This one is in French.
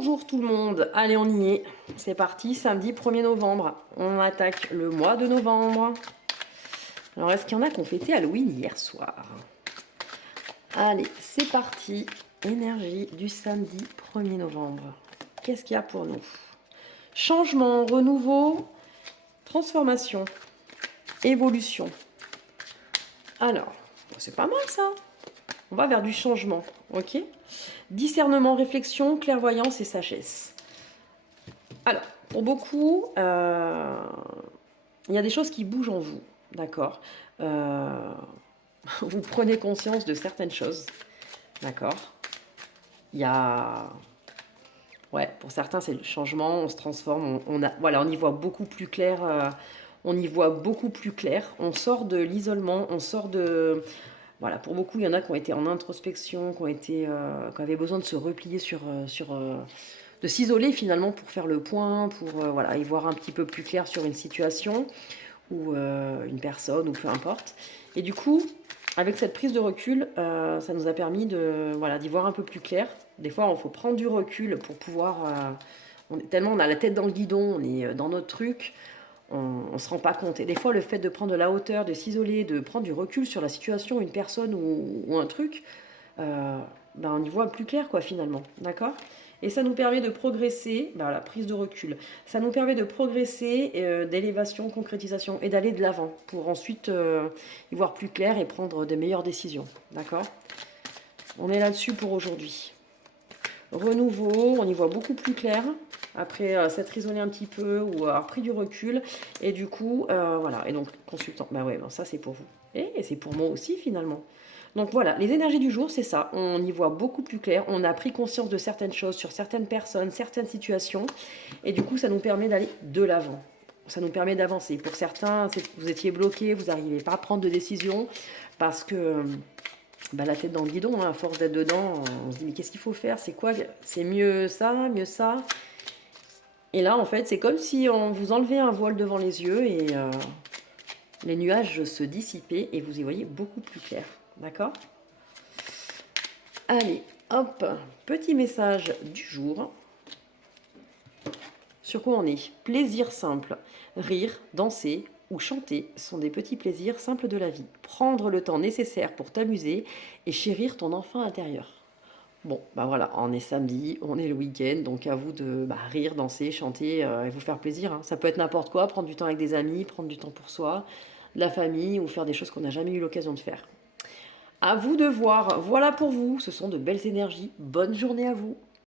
Bonjour tout le monde, allez on y est, c'est parti, samedi 1er novembre, on attaque le mois de novembre. Alors est-ce qu'il y en a qui ont fêté Halloween hier soir? Allez, c'est parti, énergie du samedi 1er novembre. Qu'est-ce qu'il y a pour nous? Changement, renouveau, transformation, évolution. Alors, c'est pas mal ça. On va vers du changement, ok? Discernement, réflexion, clairvoyance et sagesse. Alors, pour beaucoup, il y a des choses qui bougent en vous, d'accord? Vous prenez conscience de certaines choses, d'accord? Il y a... Ouais, pour certains, c'est le changement, on se transforme, voilà, on y voit beaucoup plus clair, on y voit beaucoup plus clair, on sort de l'isolement, on sort de... Voilà, pour beaucoup, il y en a qui ont été en introspection, qui avaient besoin de se replier de s'isoler finalement pour faire le point, pour voilà, y voir un petit peu plus clair sur une situation ou une personne ou peu importe. Et du coup, avec cette prise de recul, ça nous a permis voilà, d'y voir un peu plus clair. Des fois, il faut prendre du recul pour pouvoir... tellement on a la tête dans le guidon, on est dans notre truc, on ne se rend pas compte. Et des fois, le fait de prendre de la hauteur, de s'isoler, de prendre du recul sur la situation, une personne ou un truc, ben on y voit plus clair, quoi, finalement. D'accord? Et ça nous permet de progresser, ben, la prise de recul, ça nous permet de progresser, d'élévation, concrétisation, et d'aller de l'avant, pour ensuite y voir plus clair et prendre de meilleures décisions. D'accord? On est là-dessus pour aujourd'hui. Renouveau, on y voit beaucoup plus clair après s'être isolé un petit peu ou avoir pris du recul, et du coup voilà, et donc consultant, bah ouais, ben ça c'est pour vous et c'est pour moi aussi finalement. Donc voilà, les énergies du jour, c'est ça, on y voit beaucoup plus clair, on a pris conscience de certaines choses sur certaines personnes, certaines situations, et du coup ça nous permet d'aller de l'avant, ça nous permet d'avancer. Pour certains, vous étiez bloqué, vous n'arrivez pas à prendre de décision parce que bah, la tête dans le guidon, hein, à force d'être dedans, on se dit mais qu'est-ce qu'il faut faire? C'est quoi? C'est mieux ça, mieux ça? Et là, en fait, c'est comme si on vous enlevait un voile devant les yeux et les nuages se dissipaient et vous y voyez beaucoup plus clair. D'accord? Allez, hop, petit message du jour. Sur quoi on est? Plaisir simple. Rire, danser ou chanter sont des petits plaisirs simples de la vie. Prendre le temps nécessaire pour t'amuser et chérir ton enfant intérieur. Bon, bah voilà, on est samedi, on est le week-end, donc à vous de rire, danser, chanter et vous faire plaisir, hein. Ça peut être n'importe quoi, prendre du temps avec des amis, prendre du temps pour soi, de la famille ou faire des choses qu'on n'a jamais eu l'occasion de faire. À vous de voir, voilà pour vous, ce sont de belles énergies. Bonne journée à vous.